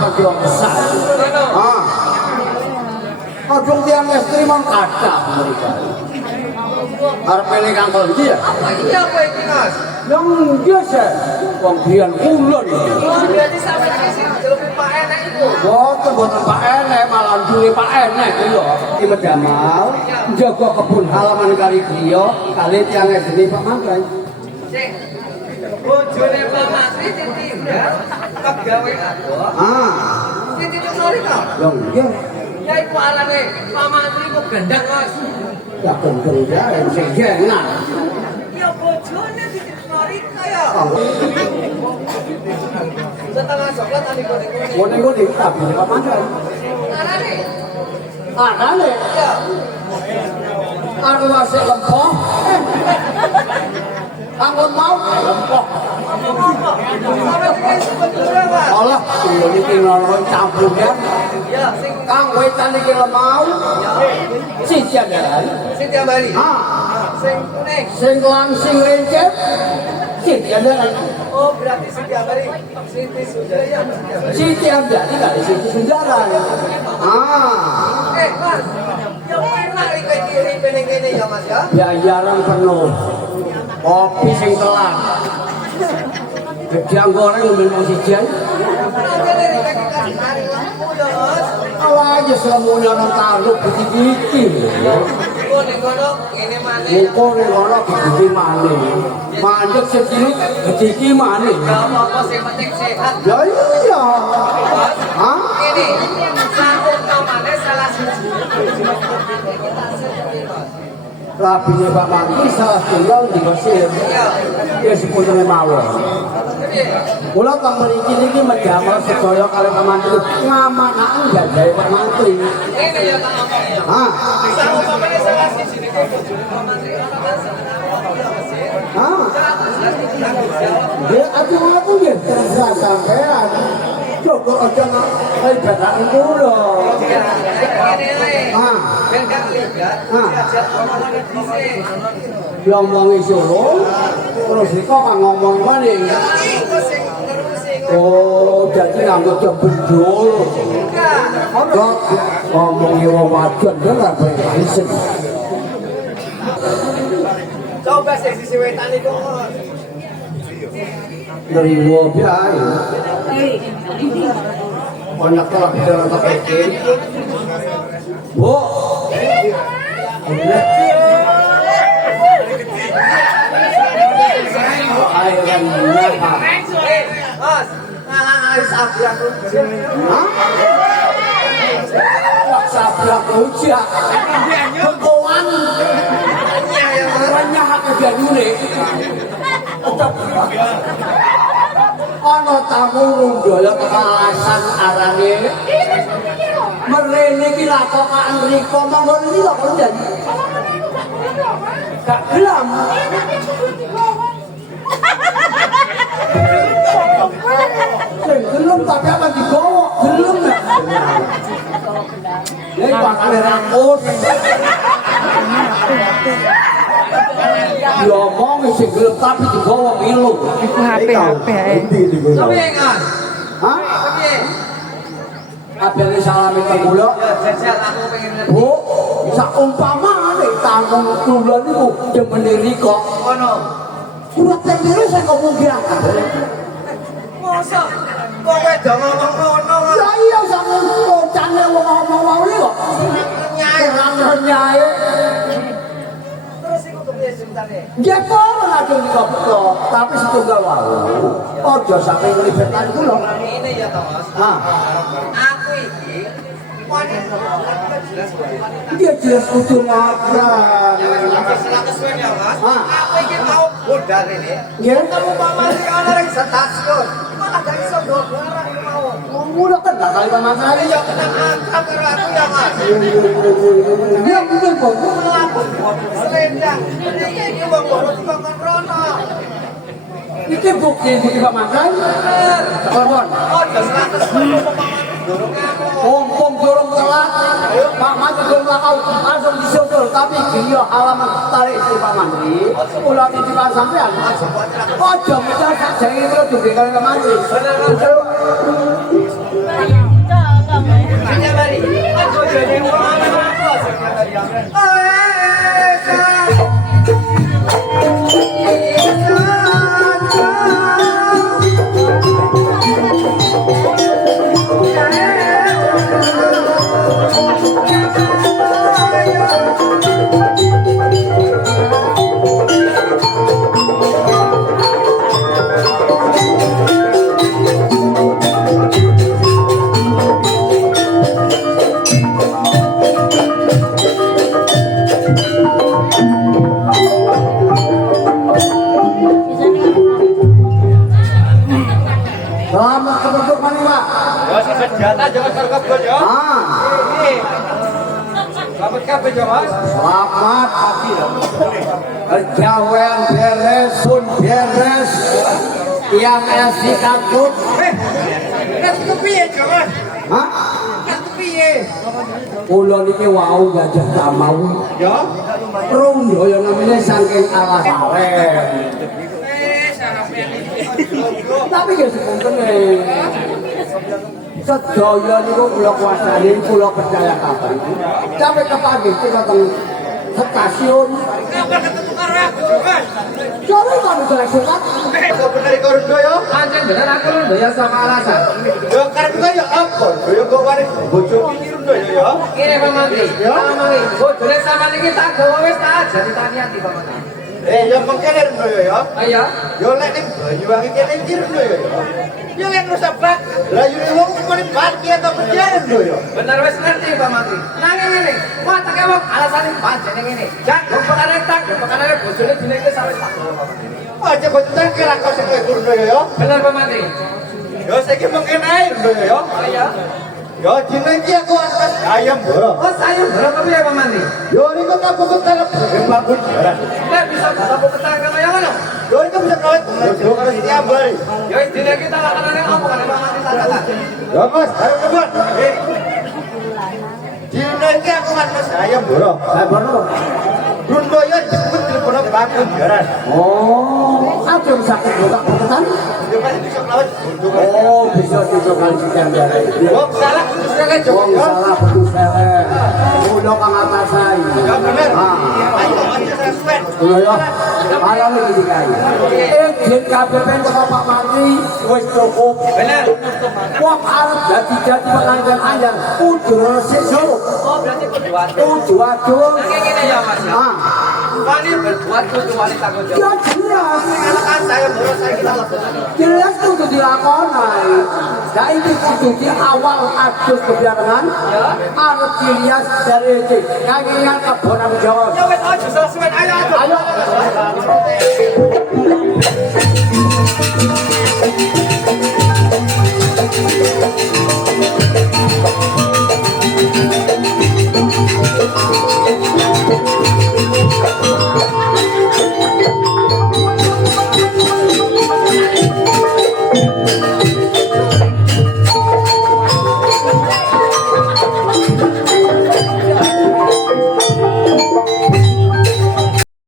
bagi wong besar. Ah. Kadung tiyang estri mong kathah mriki. Arep milih kangkol iki ya? Iya apa iki Mas? Yang biasa, wong biyen kulon. Berarti sampeyan iki sing jeluk Pak Enek iku. Boten Pak Enek, malah duwe Pak Enek lho. Iki Medamal njaga kebun halaman kali griya kali tiyang estri Pak Mangkai. Sing bojone Pak Mantri ditinggal pegawe aku. Ah. Titi nori to. Yang nggih. Ya iku alane Pak Mantri ku gendang Mas. Ya gendeng ya, sing enak. Ya bojone Titi nori kaya. Setengah coklat tadi kene. Ngene-ngene tapi Pak Mangkai. Arane. Anane. Ya. Anu wasik lempoh. Anggon mau lempoh. Sampe iki sebetulnya Mas. Allah, iki ngono campur ya. Ya sing Kang wetan iki mau. Siji andalan. sing tiap hari. Ah, Sing kuning. sing langsing rencet. Siji andalan. Oh berarti sing tiap hari. Siti Sundaya tiap hari. Siji andalan kali siji sundaran. Ah, Mas. Ya enak iki kiri peneng kene ya Mas ya. bayaran penuh. Kopi sing telat. Gedang goreng ngombe sijian. Nanti dari kaki hari lampu ya Mas. Awaje selamune ana taluk gede-gede. Oh ning kono ngene maneh. Muko ning ngono gede maneh. Mandek sedikit gede maneh. Gak apa-apa sing penting sehat. Ya iya. Hah? Ini sahur namanya salah siji. Rabine Pak Mantri salah tunggal di Mesir. Iya. Ya seputune mawon. Kula teng mriki niki medamel sedaya kali Pak Mantri ngamanaken gadahe Pak Mantri. Ini ya tak ngomong. Hah? Sahur namanya salah siji niki bojone Pak Mantri ana kan Hah? Ya aku ya terserah sampean. Coba aja ibadahe kula. Ya, ini ae. Ah. Ben gak lihat, diajak omongan dhisik. Diomongi Solo, terus nika kan ngomong maning. Iku sing nerusi Oh, jadi nganggo jebendul. Kok ngomongi wong wadon ora berisen. Coba sing sisi wetan iku. Nriwo bae. Banyak telah dalam pakai. Bu. Airan nyapa. Mas, ngalis abrak lu. Hah? Wah, sabrak ujak. Bengkoan. Orangnya hak kebianune. Ana tamu ngundoyo kekalasan arane. Merene iki lakokan riko monggo iki kok njen. Gak gelem. Gelem tapi akan digowo, gelem ya. Nek bakal rakus. Diomong sing gelem tapi digowo milu. Iku HP ae. Tapi enggak. Hah? Tapi Abene salami kula. ya jajal aku pengen ngerti. Bu, saumpamane tamu kula niku demene riko. Ono. Surat tendere saya ngomong gerakan. Mosok kok wedo ngomong ngono. Ya iya sama kocane wong ngomong wae kok. Nyai. Nyai. Terus iku kepiye ceritane? Nggih ora lajeng kok, tapi setunggal wae. Aja sampe nglibetan kula. Ini ya toh Mas. Hah. Aku iki wanita jelas wanita. Dia jelas kudu ngabrak. Setelah kesuwen ya Mas. Ah. Aku iki mau budal ini. Nggih. Kamu paman iki ana ring stasiun. Malah gak iso ndok barang iki mau. Mula kan gak kali pamasane Ya kena angkat karo aku ya Mas. Ya bener kok. Melaku selendang. Iki wong boros kok rono. Iki bukti pamasan. Bener. Telepon. Ojo setelah kesuwen paman dorong aku. Pompong dorong telat, Pak Mantri belum lakau, langsung disodol. Tapi dia halaman tarik si Pak Mantri, ulah titipan sampean. Ojo, kita sak jangan itu juga kalian Pak Mantri. Selamat kebentuk mana Pak? Ya si senjata jangan sergap gua ya. Ini. Selamat kabeh ya Mas. Selamat kejawen beres pun beres yang esi katut. Kan kepiye ya Mas? Hah? Kan kepiye? Kula niki wau gajah tamau. Ya. Rung yo yang namanya saking alas aren. Tapi ya sepunten sedaya niku kula kuasani kula percaya kabeh. Sampai kepanggih wonten stasiun. Kapan ketemu karo aku Mas? Jare kami golek sukat. Kok bener iku Rundo ya? Pancen bener aku lho ya sama alasan. Ya karep kok ya apa? Ya kok mari bojo pinggir Rundo ya. Kene Pak Mantri. Ya Mantri. Bojone sampean iki tak gawa wis tak jadi taniati Pak Mantri. Ya mengkene Rundo ya. Ayo. Yo lek ning Banyuwangi kene iki Rundo ya. Yo lek rusak bak. Lah yo wong kene baki atau berjalan Rundo ya. Bener wis ngerti Pak Mantri. Nanging ngene, watake wong alasane pancene ngene. Jak pekane tak, pekane bojone dine iki sampe tak gawa Pak Mantri. Aja boten kira kok sing kowe Rundo ya. Bener Pak Mantri. Yo saiki mengkene ae Rundo ya. Ayo. Yo dina iki aku atas ayam bro. Oh, sayur berapa piye Pak Mantri? Yo niku tak buku telep bagus jaran. Nek bisa sapu ketang kaya ngono. Yo itu bisa kawet bojo karo setiap hari. Ya wis dine iki tak lakonane apa kan Pak Mantri tak kata. Yo Mas, ayo kebon. Dina iki aku atas ayam bro. Saya baru. Rundo yo jemput telepon bagus jaran. Oh, ajeng sakit botak botakan. Yo kan bisa kawet bojo. Oh, bisa dicokan sikan jare. Wong salah putus saya Wong jemput. salah putus saya. Udah kang atasan. Ya bener. Ah. Ayo aja saya suwen. Ya, ala iki dikai. Jen KPP kok Pak Mantri wis cukup. Bener. Wong arep dadi pengantin anyar kudu resik Solo. Oh berarti berbuat. Kudu adung. Ngene ya Mas. Ah, Wani berbuat kudu wani tanggung jawab. ya jelas. Kalau kan saya baru saya kita lakukan. Jelas kudu dilakoni. Nah ini kudu di awal Agustus kebiarangan. Arep dilihat dari iki. Kangenan kebonan Jawa. Ya wes aja sesuai ayo. Ayo.